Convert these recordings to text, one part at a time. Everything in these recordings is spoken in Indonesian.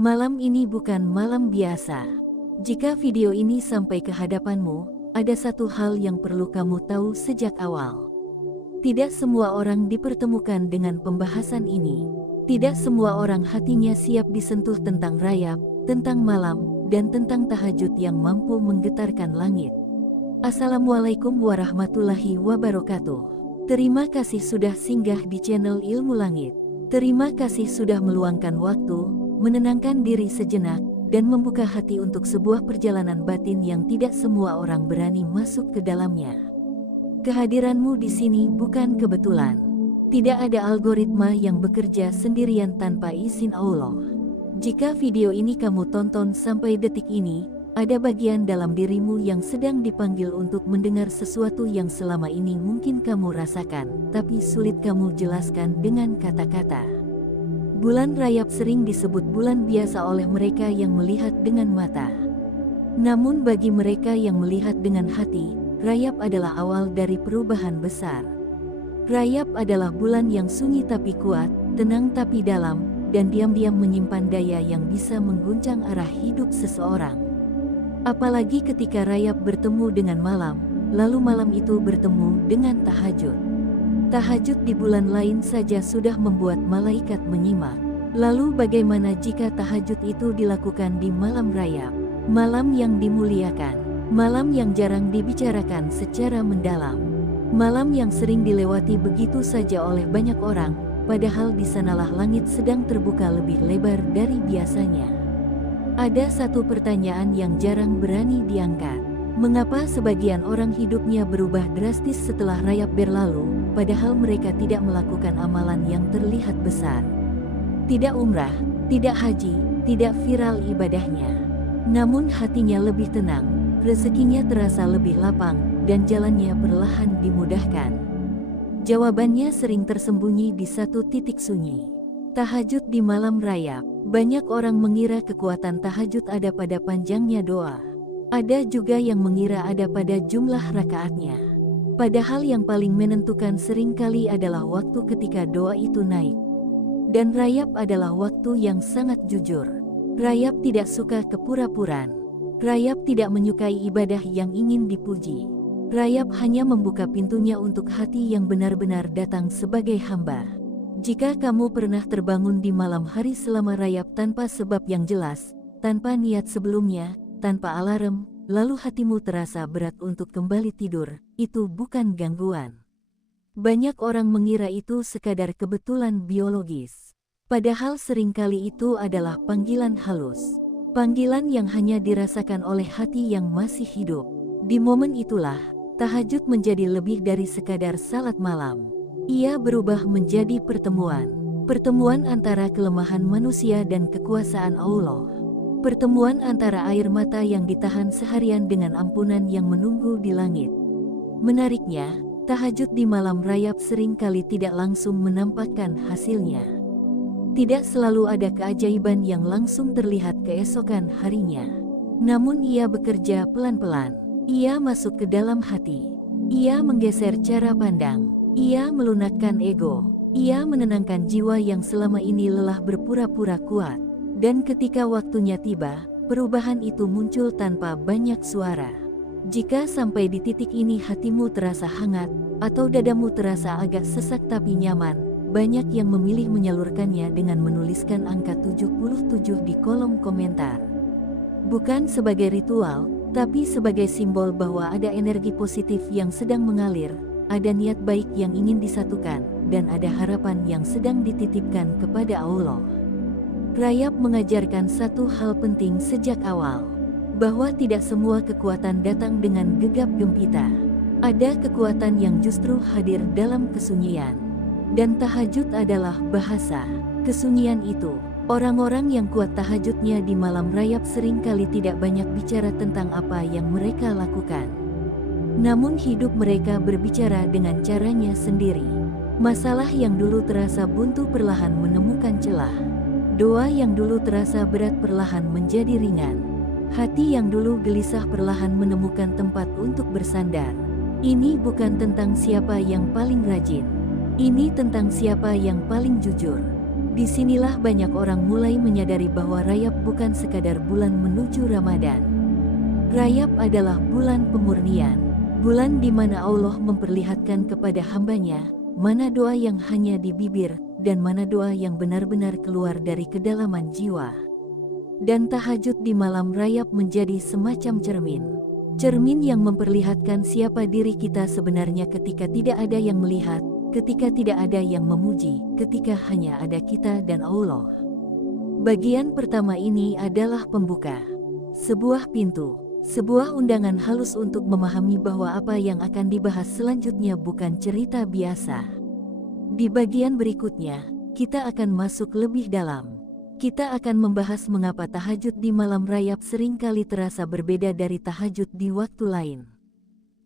Malam ini bukan malam biasa. Jika video ini sampai ke hadapanmu, ada satu hal yang perlu kamu tahu sejak awal. Tidak semua orang dipertemukan dengan pembahasan ini. Tidak semua orang hatinya siap disentuh tentang rayap, tentang malam, dan tentang tahajud yang mampu menggetarkan langit. Assalamualaikum warahmatullahi wabarakatuh. Terima kasih sudah singgah di channel Ilmu Langit. Terima kasih sudah meluangkan waktu, menenangkan diri sejenak, dan membuka hati untuk sebuah perjalanan batin yang tidak semua orang berani masuk ke dalamnya. Kehadiranmu di sini bukan kebetulan. Tidak ada algoritma yang bekerja sendirian tanpa izin Allah. Jika video ini kamu tonton sampai detik ini, ada bagian dalam dirimu yang sedang dipanggil untuk mendengar sesuatu yang selama ini mungkin kamu rasakan, tapi sulit kamu jelaskan dengan kata-kata. Bulan Rayap sering disebut bulan biasa oleh mereka yang melihat dengan mata. Namun bagi mereka yang melihat dengan hati, Rayap adalah awal dari perubahan besar. Rayap adalah bulan yang sunyi tapi kuat, tenang tapi dalam, dan diam-diam menyimpan daya yang bisa mengguncang arah hidup seseorang. Apalagi ketika Rayap bertemu dengan malam, lalu malam itu bertemu dengan tahajud. Tahajud di bulan lain saja sudah membuat malaikat menyimak. Lalu bagaimana jika tahajud itu dilakukan di malam Rayap? Malam yang dimuliakan, malam yang jarang dibicarakan secara mendalam, malam yang sering dilewati begitu saja oleh banyak orang, padahal di sanalah langit sedang terbuka lebih lebar dari biasanya. Ada satu pertanyaan yang jarang berani diangkat. Mengapa sebagian orang hidupnya berubah drastis setelah Rayap berlalu, padahal mereka tidak melakukan amalan yang terlihat besar? Tidak umrah, tidak haji, tidak viral ibadahnya. Namun hatinya lebih tenang, rezekinya terasa lebih lapang, dan jalannya perlahan dimudahkan. Jawabannya sering tersembunyi di satu titik sunyi. Tahajud di malam Rayap. Banyak orang mengira kekuatan tahajud ada pada panjangnya doa. Ada juga yang mengira ada pada jumlah rakaatnya. Padahal yang paling menentukan seringkali adalah waktu ketika doa itu naik. Dan Rayap adalah waktu yang sangat jujur. Rayap tidak suka kepura-puraan. Rayap tidak menyukai ibadah yang ingin dipuji. Rayap hanya membuka pintunya untuk hati yang benar-benar datang sebagai hamba. Jika kamu pernah terbangun di malam hari selama Rayap tanpa sebab yang jelas, tanpa niat sebelumnya, tanpa alarm, lalu hatimu terasa berat untuk kembali tidur, itu bukan gangguan. Banyak orang mengira itu sekadar kebetulan biologis. Padahal seringkali itu adalah panggilan halus. Panggilan yang hanya dirasakan oleh hati yang masih hidup. Di momen itulah, tahajud menjadi lebih dari sekadar salat malam. Ia berubah menjadi pertemuan. Pertemuan antara kelemahan manusia dan kekuasaan Allah. Pertemuan antara air mata yang ditahan seharian dengan ampunan yang menunggu di langit. Menariknya, tahajud di malam Rayap seringkali tidak langsung menampakkan hasilnya. Tidak selalu ada keajaiban yang langsung terlihat keesokan harinya. Namun ia bekerja pelan-pelan. Ia masuk ke dalam hati. Ia menggeser cara pandang. Ia melunakkan ego. Ia menenangkan jiwa yang selama ini lelah berpura-pura kuat. Dan ketika waktunya tiba, perubahan itu muncul tanpa banyak suara. Jika sampai di titik ini hatimu terasa hangat, atau dadamu terasa agak sesak tapi nyaman, banyak yang memilih menyalurkannya dengan menuliskan angka 77 di kolom komentar. Bukan sebagai ritual, tapi sebagai simbol bahwa ada energi positif yang sedang mengalir, ada niat baik yang ingin disatukan, dan ada harapan yang sedang dititipkan kepada Allah. Rayap mengajarkan satu hal penting sejak awal, bahwa tidak semua kekuatan datang dengan gegap gempita. Ada kekuatan yang justru hadir dalam kesunyian. Dan tahajud adalah bahasa kesunyian itu. Orang-orang yang kuat tahajudnya di malam Rayap seringkali tidak banyak bicara tentang apa yang mereka lakukan. Namun hidup mereka berbicara dengan caranya sendiri. Masalah yang dulu terasa buntu perlahan menemukan celah. Doa yang dulu terasa berat perlahan menjadi ringan. Hati yang dulu gelisah perlahan menemukan tempat untuk bersandar. Ini bukan tentang siapa yang paling rajin. Ini tentang siapa yang paling jujur. Disinilah banyak orang mulai menyadari bahwa Rajab bukan sekadar bulan menuju Ramadan. Rajab adalah bulan pemurnian, bulan di mana Allah memperlihatkan kepada hambanya, mana doa yang hanya di bibir, dan mana doa yang benar-benar keluar dari kedalaman jiwa. Dan tahajud di malam Rajab menjadi semacam cermin. Cermin yang memperlihatkan siapa diri kita sebenarnya ketika tidak ada yang melihat, ketika tidak ada yang memuji, ketika hanya ada kita dan Allah. Bagian pertama ini adalah pembuka. Sebuah pintu, sebuah undangan halus untuk memahami bahwa apa yang akan dibahas selanjutnya bukan cerita biasa. Di bagian berikutnya, kita akan masuk lebih dalam. Kita akan membahas mengapa tahajud di malam Rajab seringkali terasa berbeda dari tahajud di waktu lain.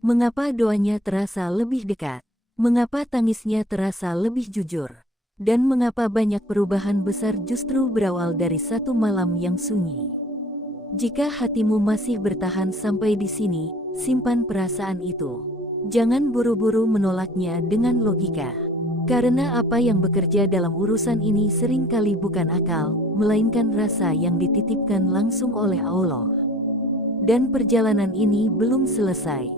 Mengapa doanya terasa lebih dekat, mengapa tangisnya terasa lebih jujur, dan mengapa banyak perubahan besar justru berawal dari satu malam yang sunyi. Jika hatimu masih bertahan sampai di sini, simpan perasaan itu. Jangan buru-buru menolaknya dengan logika. Karena apa yang bekerja dalam urusan ini seringkali bukan akal, melainkan rasa yang dititipkan langsung oleh Allah. Dan perjalanan ini belum selesai.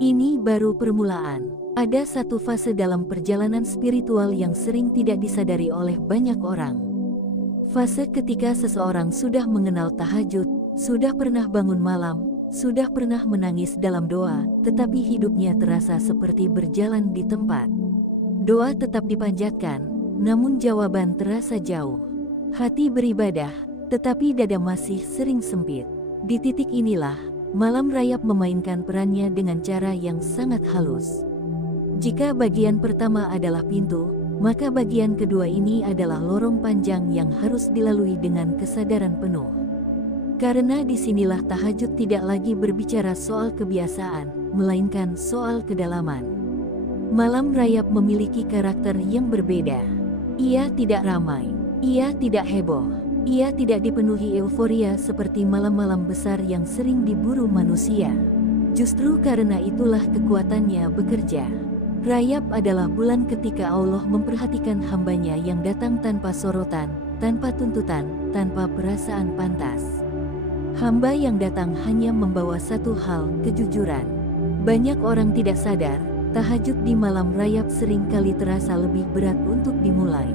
Ini baru permulaan. Ada satu fase dalam perjalanan spiritual yang sering tidak disadari oleh banyak orang. Fase ketika seseorang sudah mengenal tahajud, sudah pernah bangun malam, sudah pernah menangis dalam doa, tetapi hidupnya terasa seperti berjalan di tempat. Doa tetap dipanjatkan, namun jawaban terasa jauh. Hati beribadah, tetapi dada masih sering sempit. Di titik inilah, malam Rajab memainkan perannya dengan cara yang sangat halus. Jika bagian pertama adalah pintu, maka bagian kedua ini adalah lorong panjang yang harus dilalui dengan kesadaran penuh. Karena disinilah tahajud tidak lagi berbicara soal kebiasaan, melainkan soal kedalaman. Malam Rajab memiliki karakter yang berbeda. Ia tidak ramai, ia tidak heboh, ia tidak dipenuhi euforia seperti malam-malam besar yang sering diburu manusia. Justru karena itulah kekuatannya bekerja. Rajab adalah bulan ketika Allah memperhatikan hambanya yang datang tanpa sorotan, tanpa tuntutan, tanpa perasaan pantas. Hamba yang datang hanya membawa satu hal, kejujuran. Banyak orang tidak sadar, tahajud di malam Rajab seringkali terasa lebih berat untuk dimulai.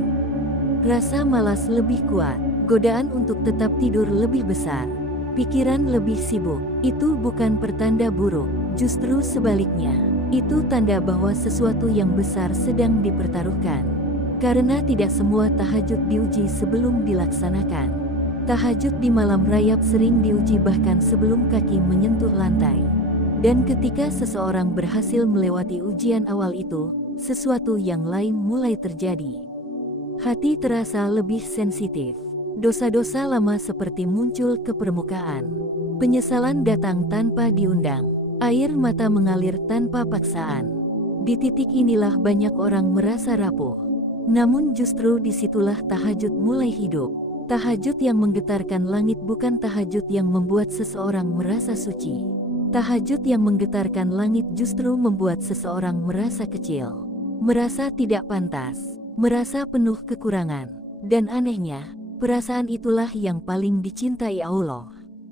Rasa malas lebih kuat, godaan untuk tetap tidur lebih besar, pikiran lebih sibuk. Itu bukan pertanda buruk, justru sebaliknya. Itu tanda bahwa sesuatu yang besar sedang dipertaruhkan. Karena tidak semua tahajud diuji sebelum dilaksanakan. Tahajud di malam Rajab sering diuji bahkan sebelum kaki menyentuh lantai. Dan ketika seseorang berhasil melewati ujian awal itu, sesuatu yang lain mulai terjadi. Hati terasa lebih sensitif. Dosa-dosa lama seperti muncul ke permukaan. Penyesalan datang tanpa diundang. Air mata mengalir tanpa paksaan. Di titik inilah banyak orang merasa rapuh. Namun justru disitulah tahajud mulai hidup. Tahajud yang menggetarkan langit bukan tahajud yang membuat seseorang merasa suci. Tahajud yang menggetarkan langit justru membuat seseorang merasa kecil, merasa tidak pantas, merasa penuh kekurangan. Dan anehnya, perasaan itulah yang paling dicintai Allah.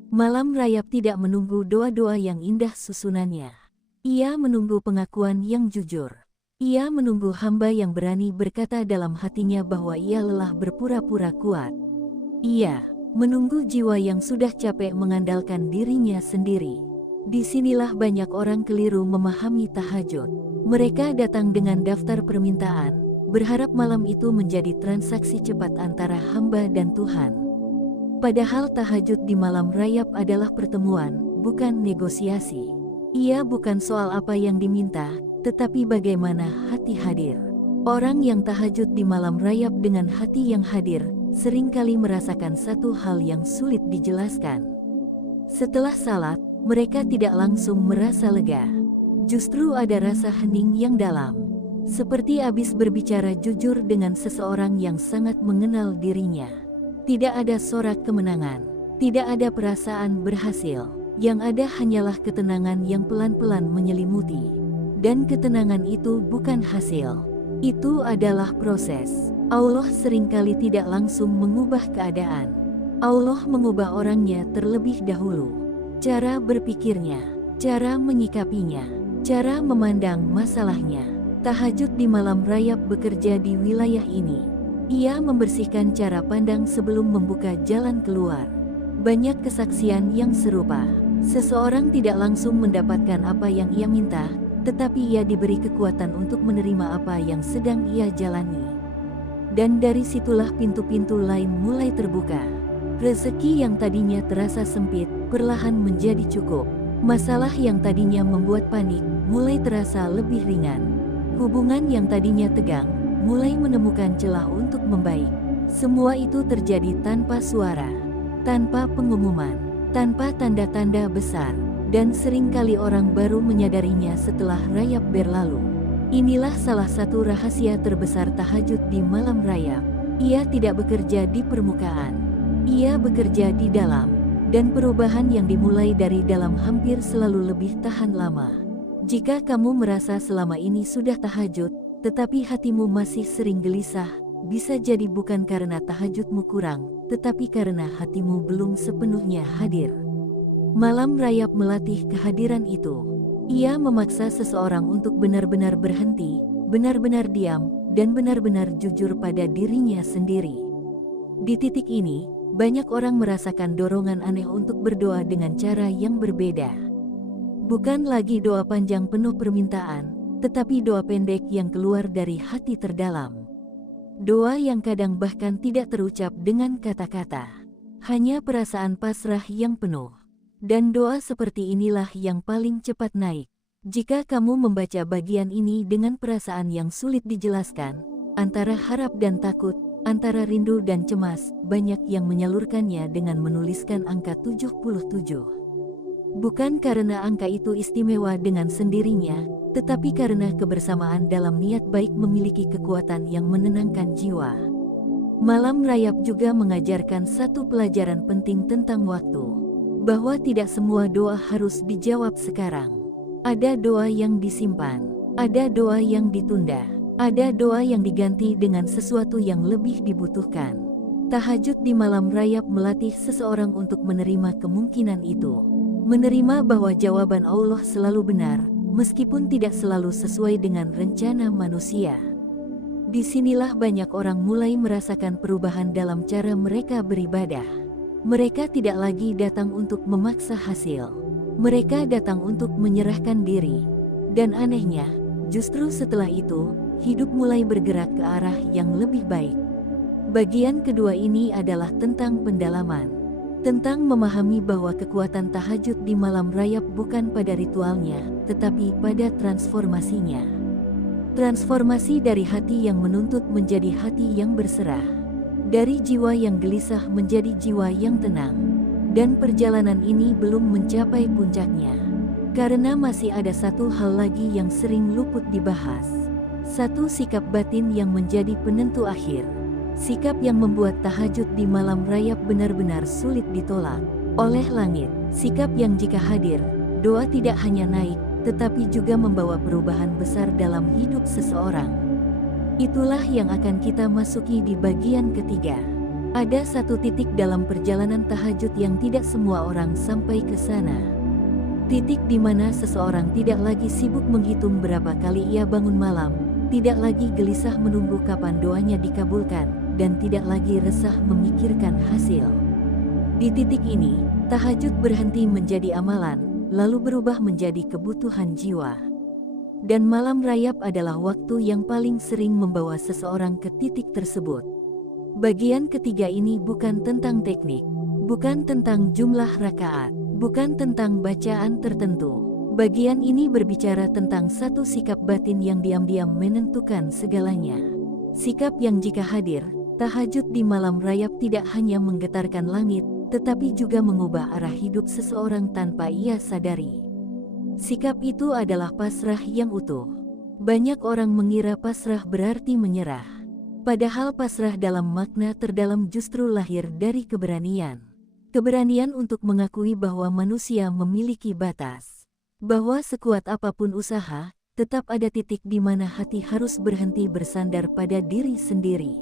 Malam Rajab tidak menunggu doa-doa yang indah susunannya. Ia menunggu pengakuan yang jujur. Ia menunggu hamba yang berani berkata dalam hatinya bahwa ia lelah berpura-pura kuat. Ia menunggu jiwa yang sudah capek mengandalkan dirinya sendiri. Disinilah banyak orang keliru memahami tahajud. Mereka datang dengan daftar permintaan, berharap malam itu menjadi transaksi cepat antara hamba dan Tuhan. Padahal tahajud di malam Rajab adalah pertemuan, bukan negosiasi. Ia bukan soal apa yang diminta, tetapi bagaimana hati hadir. Orang yang tahajud di malam Rajab dengan hati yang hadir, seringkali merasakan satu hal yang sulit dijelaskan. Setelah salat, mereka tidak langsung merasa lega. Justru ada rasa hening yang dalam. Seperti habis berbicara jujur dengan seseorang yang sangat mengenal dirinya. Tidak ada sorak kemenangan. Tidak ada perasaan berhasil. Yang ada hanyalah ketenangan yang pelan-pelan menyelimuti. Dan ketenangan itu bukan hasil. Itu adalah proses. Allah seringkali tidak langsung mengubah keadaan. Allah mengubah orangnya terlebih dahulu. Cara berpikirnya, cara menyikapinya, cara memandang masalahnya. Tahajud di malam rayap bekerja di wilayah ini. Ia membersihkan cara pandang sebelum membuka jalan keluar. Banyak kesaksian yang serupa. Seseorang tidak langsung mendapatkan apa yang ia minta, tetapi ia diberi kekuatan untuk menerima apa yang sedang ia jalani. Dan dari situlah pintu-pintu lain mulai terbuka. Rezeki yang tadinya terasa sempit, perlahan menjadi cukup. Masalah yang tadinya membuat panik, mulai terasa lebih ringan. Hubungan yang tadinya tegang, mulai menemukan celah untuk membaik. Semua itu terjadi tanpa suara, tanpa pengumuman, tanpa tanda-tanda besar, dan seringkali orang baru menyadarinya setelah rayap berlalu. Inilah salah satu rahasia terbesar tahajud di malam rayap. Ia tidak bekerja di permukaan, ia bekerja di dalam, dan perubahan yang dimulai dari dalam hampir selalu lebih tahan lama. Jika kamu merasa selama ini sudah tahajud, tetapi hatimu masih sering gelisah, bisa jadi bukan karena tahajudmu kurang, tetapi karena hatimu belum sepenuhnya hadir. Malam rayap melatih kehadiran itu. Ia memaksa seseorang untuk benar-benar berhenti, benar-benar diam, dan benar-benar jujur pada dirinya sendiri. Di titik ini, banyak orang merasakan dorongan aneh untuk berdoa dengan cara yang berbeda. Bukan lagi doa panjang penuh permintaan, tetapi doa pendek yang keluar dari hati terdalam. Doa yang kadang bahkan tidak terucap dengan kata-kata, hanya perasaan pasrah yang penuh. Dan doa seperti inilah yang paling cepat naik. Jika kamu membaca bagian ini dengan perasaan yang sulit dijelaskan, antara harap dan takut, antara rindu dan cemas, banyak yang menyalurkannya dengan menuliskan angka 77. Bukan karena angka itu istimewa dengan sendirinya, tetapi karena kebersamaan dalam niat baik memiliki kekuatan yang menenangkan jiwa. Malam rayap juga mengajarkan satu pelajaran penting tentang waktu, bahwa tidak semua doa harus dijawab sekarang. Ada doa yang disimpan, ada doa yang ditunda, ada doa yang diganti dengan sesuatu yang lebih dibutuhkan. Tahajud di malam rayap melatih seseorang untuk menerima kemungkinan itu. Menerima bahwa jawaban Allah selalu benar, meskipun tidak selalu sesuai dengan rencana manusia. Disinilah banyak orang mulai merasakan perubahan dalam cara mereka beribadah. Mereka tidak lagi datang untuk memaksa hasil. Mereka datang untuk menyerahkan diri. Dan anehnya, justru setelah itu, hidup mulai bergerak ke arah yang lebih baik. Bagian kedua ini adalah tentang pendalaman. Tentang memahami bahwa kekuatan tahajud di malam rayap bukan pada ritualnya, tetapi pada transformasinya. Transformasi dari hati yang menuntut menjadi hati yang berserah. Dari jiwa yang gelisah menjadi jiwa yang tenang. Dan perjalanan ini belum mencapai puncaknya. Karena masih ada satu hal lagi yang sering luput dibahas. Satu sikap batin yang menjadi penentu akhir. Sikap yang membuat tahajud di malam rayap benar-benar sulit ditolak oleh langit. Sikap yang jika hadir, doa tidak hanya naik, tetapi juga membawa perubahan besar dalam hidup seseorang. Itulah yang akan kita masuki di bagian ketiga. Ada satu titik dalam perjalanan tahajud yang tidak semua orang sampai ke sana. Titik di mana seseorang tidak lagi sibuk menghitung berapa kali ia bangun malam, tidak lagi gelisah menunggu kapan doanya dikabulkan, dan tidak lagi resah memikirkan hasil. Di titik ini, tahajud berhenti menjadi amalan, lalu berubah menjadi kebutuhan jiwa. Dan malam rayap adalah waktu yang paling sering membawa seseorang ke titik tersebut. Bagian ketiga ini bukan tentang teknik, bukan tentang jumlah rakaat, bukan tentang bacaan tertentu. Bagian ini berbicara tentang satu sikap batin yang diam-diam menentukan segalanya. Sikap yang jika hadir, tahajud di malam rayap tidak hanya menggetarkan langit, tetapi juga mengubah arah hidup seseorang tanpa ia sadari. Sikap itu adalah pasrah yang utuh. Banyak orang mengira pasrah berarti menyerah. Padahal pasrah dalam makna terdalam justru lahir dari keberanian. Keberanian untuk mengakui bahwa manusia memiliki batas. Bahwa sekuat apapun usaha, tetap ada titik di mana hati harus berhenti bersandar pada diri sendiri.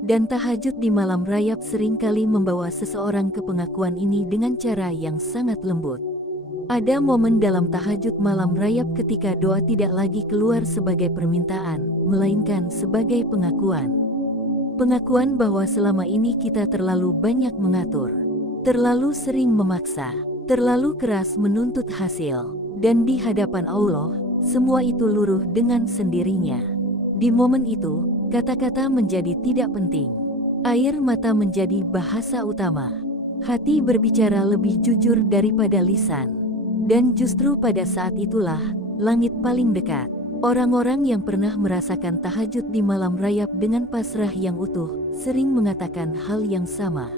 Dan tahajud di malam rayap seringkali membawa seseorang ke pengakuan ini dengan cara yang sangat lembut. Ada momen dalam tahajud malam rayap ketika doa tidak lagi keluar sebagai permintaan, melainkan sebagai pengakuan. Pengakuan bahwa selama ini kita terlalu banyak mengatur, terlalu sering memaksa, terlalu keras menuntut hasil, dan di hadapan Allah, semua itu luruh dengan sendirinya. Di momen itu, kata-kata menjadi tidak penting. Air mata menjadi bahasa utama. Hati berbicara lebih jujur daripada lisan. Dan justru pada saat itulah, langit paling dekat. Orang-orang yang pernah merasakan tahajud di malam rayap dengan pasrah yang utuh, sering mengatakan hal yang sama.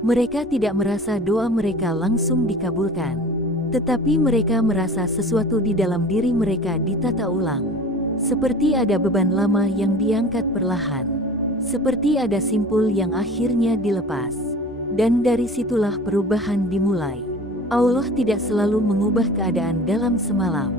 Mereka tidak merasa doa mereka langsung dikabulkan. Tetapi mereka merasa sesuatu di dalam diri mereka ditata ulang. Seperti ada beban lama yang diangkat perlahan. Seperti ada simpul yang akhirnya dilepas. Dan dari situlah perubahan dimulai. Allah tidak selalu mengubah keadaan dalam semalam.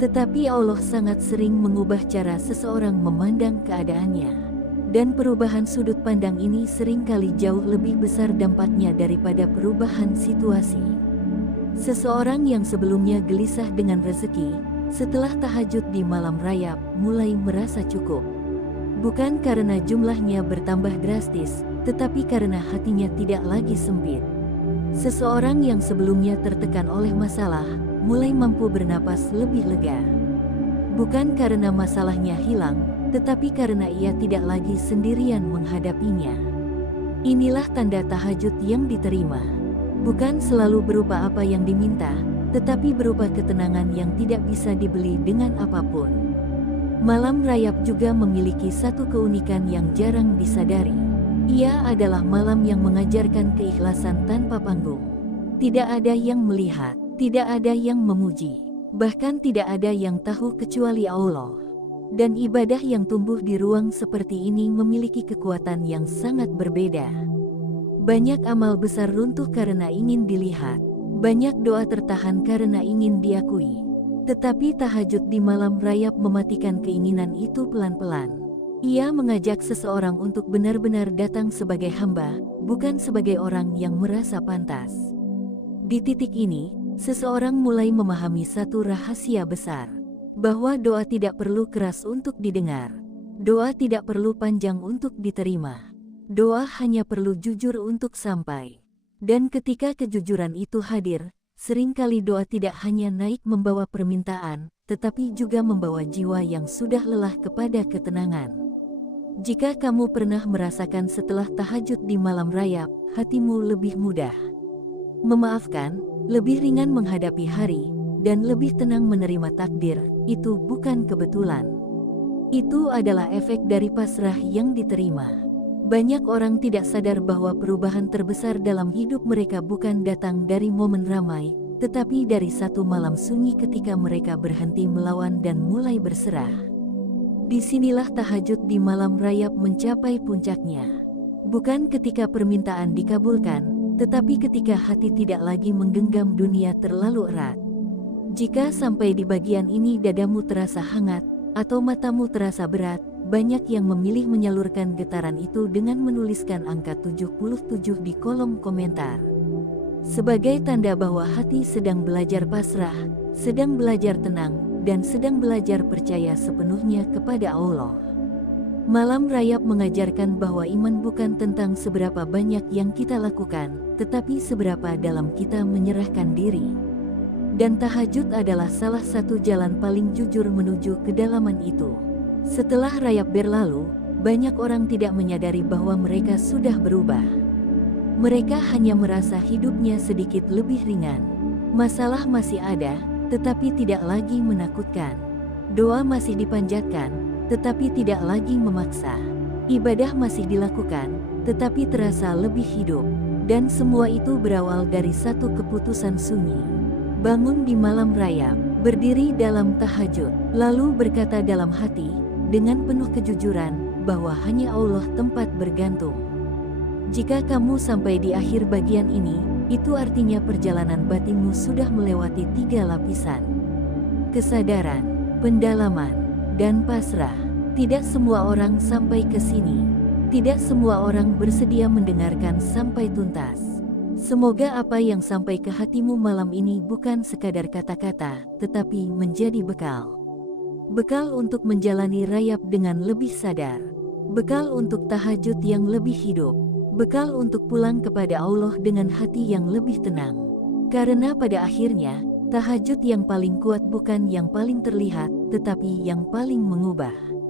Tetapi Allah sangat sering mengubah cara seseorang memandang keadaannya. Dan perubahan sudut pandang ini seringkali jauh lebih besar dampaknya daripada perubahan situasi. Seseorang yang sebelumnya gelisah dengan rezeki, setelah tahajud di malam rayap, mulai merasa cukup. Bukan karena jumlahnya bertambah drastis, tetapi karena hatinya tidak lagi sempit. Seseorang yang sebelumnya tertekan oleh masalah, mulai mampu bernapas lebih lega. Bukan karena masalahnya hilang, tetapi karena ia tidak lagi sendirian menghadapinya. Inilah tanda tahajud yang diterima. Bukan selalu berupa apa yang diminta, tetapi berupa ketenangan yang tidak bisa dibeli dengan apapun. Malam rayap juga memiliki satu keunikan yang jarang disadari. Ia adalah malam yang mengajarkan keikhlasan tanpa panggung. Tidak ada yang melihat, tidak ada yang memuji, bahkan tidak ada yang tahu kecuali Allah. Dan ibadah yang tumbuh di ruang seperti ini memiliki kekuatan yang sangat berbeda. Banyak amal besar runtuh karena ingin dilihat. Banyak doa tertahan karena ingin diakui. Tetapi tahajud di malam rayap mematikan keinginan itu pelan-pelan. Ia mengajak seseorang untuk benar-benar datang sebagai hamba, bukan sebagai orang yang merasa pantas. Di titik ini, seseorang mulai memahami satu rahasia besar. Bahwa doa tidak perlu keras untuk didengar. Doa tidak perlu panjang untuk diterima. Doa hanya perlu jujur untuk sampai. Dan ketika kejujuran itu hadir, seringkali doa tidak hanya naik membawa permintaan, tetapi juga membawa jiwa yang sudah lelah kepada ketenangan. Jika kamu pernah merasakan setelah tahajud di malam rayap, hatimu lebih mudah memaafkan, lebih ringan menghadapi hari, dan lebih tenang menerima takdir, itu bukan kebetulan. Itu adalah efek dari pasrah yang diterima. Banyak orang tidak sadar bahwa perubahan terbesar dalam hidup mereka bukan datang dari momen ramai, tetapi dari satu malam sunyi ketika mereka berhenti melawan dan mulai berserah. Disinilah tahajud di malam rayap mencapai puncaknya. Bukan ketika permintaan dikabulkan, tetapi ketika hati tidak lagi menggenggam dunia terlalu erat. Jika sampai di bagian ini dadamu terasa hangat, atau matamu terasa berat, banyak yang memilih menyalurkan getaran itu dengan menuliskan angka 77 di kolom komentar. Sebagai tanda bahwa hati sedang belajar pasrah, sedang belajar tenang, dan sedang belajar percaya sepenuhnya kepada Allah. Malam rayap mengajarkan bahwa iman bukan tentang seberapa banyak yang kita lakukan, tetapi seberapa dalam kita menyerahkan diri. Dan tahajud adalah salah satu jalan paling jujur menuju kedalaman itu. Setelah rayap berlalu, banyak orang tidak menyadari bahwa mereka sudah berubah. Mereka hanya merasa hidupnya sedikit lebih ringan. Masalah masih ada, tetapi tidak lagi menakutkan. Doa masih dipanjatkan, tetapi tidak lagi memaksa. Ibadah masih dilakukan, tetapi terasa lebih hidup. Dan semua itu berawal dari satu keputusan sunyi. Bangun di malam rayap, berdiri dalam tahajud, lalu berkata dalam hati, dengan penuh kejujuran, bahwa hanya Allah tempat bergantung. Jika kamu sampai di akhir bagian ini, itu artinya perjalanan batinmu sudah melewati 3 lapisan. Kesadaran, pendalaman, dan pasrah. Tidak semua orang sampai ke sini. Tidak semua orang bersedia mendengarkan sampai tuntas. Semoga apa yang sampai ke hatimu malam ini bukan sekadar kata-kata, tetapi menjadi bekal. Bekal untuk menjalani rayap dengan lebih sadar. Bekal untuk tahajud yang lebih hidup. Bekal untuk pulang kepada Allah dengan hati yang lebih tenang. Karena pada akhirnya, tahajud yang paling kuat bukan yang paling terlihat, tetapi yang paling mengubah.